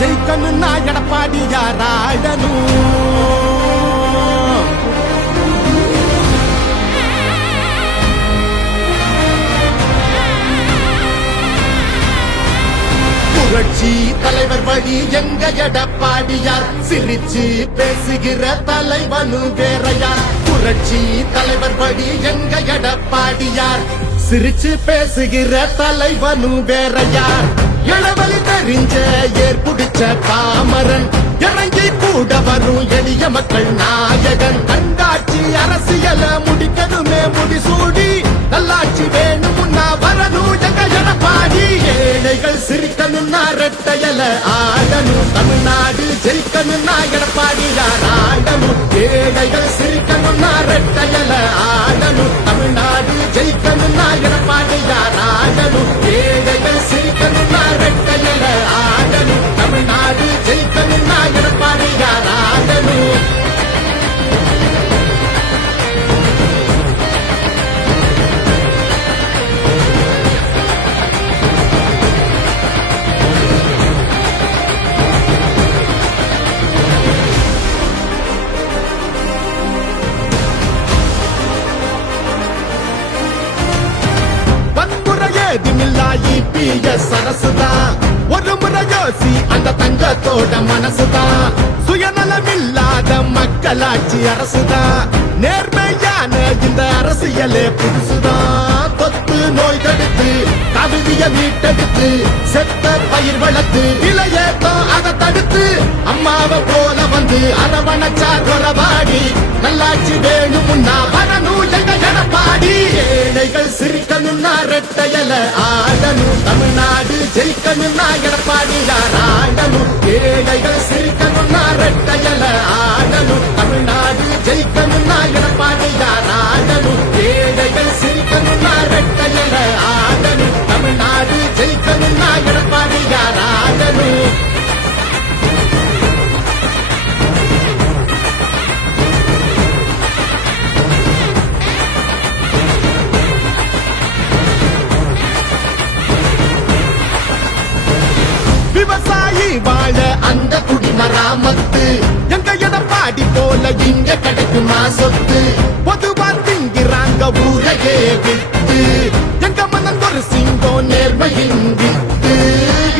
ஜெயிக்கணும்னா எடப்பாடியார் ஆடணும். புரட்சி தலைவர் வழி எங்க எடப்பாடியார், சிரிச்சு பேசுகிற தலைவனு வேறையார். புரட்சி தலைவர் வழி எங்க எடப்பாடியார், சிரிச்சு பேசுகிற தலைவனு வேறையார். இளவலி தெரிஞ்ச ஏற்புடிச்ச பாமரன், இறங்கி கூட வரும் எளிய மக்கள் நாயகன். கண்டாட்சி அரசியல முடிக்கணுமே முடிசூடி, நல்லாட்சி வேணும்னா வரணும் எங்க எடப்பாடி. ஏழைகள் சிரிக்கணும்னா ரெட்டையல ஆடணும், தமிழ்நாடு ஜெயிக்கணும்னா எடப்பாடியார் ஆடணும். ஏழைகள் சிரிக்கணும்னா ரெட்டையல ஆடணும், தமிழ்நாடு ஜெயிக்கணும்னா எடப்பாடியார் ஆடணும். ஏழைகள் சிரிக்கணும்னா ரெட்டையல ஆடணும், தமிழ்நாடு ஜெயிக்கணும்னா எடப்பாடியார் ஆடணும். சரசுதான் ஒரு முறை யோசி, அந்த தங்கத்தோட மனசுதான். சுயநலமில்லாத மக்களாட்சி அரசுதான், நேர்மையான இந்த அரசியலே புதுசுதான். தொத்து நோய் தடுத்து கவிதைய மீட்டெடுத்து, செத்த பயிர் வளர்த்து இளையேத்தம் அதை தடுத்து, அம்மாவை போல வந்து அரவணைச்சார் கொரவாடி. நல்லாட்சி வேணும்னா வரணும் எங்க எடப்பாடி. ஏழைகள் சிரிக்கணும்னா ரெட்டையல ஆடணும், தமிழ்நாடு ஜெயிக்கணும்னா எடப்பாடியார் ஆடணும். ஏழைகள் சிரிக்கணும்னா ரெட்டையல ஆடணும், தமிழ்நாடு ஜெயிக்கணும்னா எடப்பாடியார் ஆடணும். ஏழைகள் சிரிக்கணும்னா ரெட்டையல ஆடணும், தமிழ்நாடு ஜெயிக்கணும்னா எடப்பாடியார் ஆடணும். விவசாயி வாழ அந்த குடிமராமத்து, எங்க எடப்பாடி போல இங்க கிடைக்குமா சொத்து. பொதுவா திங்கிறாங்க ஊரையே வித்து, எங்க மனம் ஒரு சிங்கம் நேர்மையின் வித்து.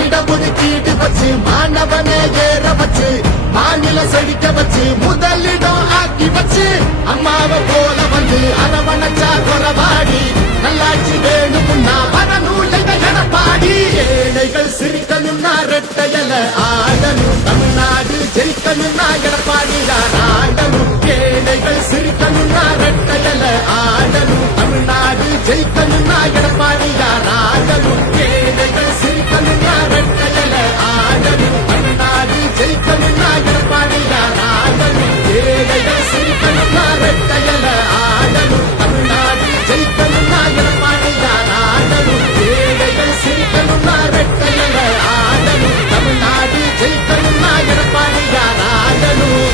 இடஒதுக்கீடு வச்சு மாணவனை ஏற வச்சு, மாநில செழிக்க வச்சு முதலிடம் ஆக்கி வச்சு, அம்மாவை போல வந்து அரவணைச்சா கொரவாடி. நல்லாட்சி வேணும்னா வரணும் எங்க எடப்பாடி. ஏழைகள் சிரிக்கணும்னா ரெட்டையல ஆடணும், தமிழ்நாடு ஜெயிக்கணும்னா எடப்பாடியார் ஆடணும். ஏழைகள் சிரிக்கணும்னா ரெட்டையல ஆடணும், தமிழ்நாடு ஜெயிக்கணும்னா எடப்பாடியார் ஆடணும். ஏழைகள் சிரிக்கணும்னா ரெட்டையல ஆடணும், தமிழ்நாடு ஜெயிக்கணும்னா எடப்பாடியார் ஆடணும். ஏழைகள் சிரிக்கணும்னா ரெட்டையல ஆடணும், தமிழ்நாடு ஜெயிக்கணும்னா எடப்பாடியார் ஆடணும். ஏழைகள் சிரிக்கணும்னா ரெட்டையல ஆடணும், தமிழ்நாடு ஜெயிக்கணும்னா எடப்பாடியார் ஆடணும்.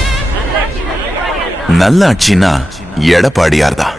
நல்லாட்சினா எடப்பாடியார் தான்.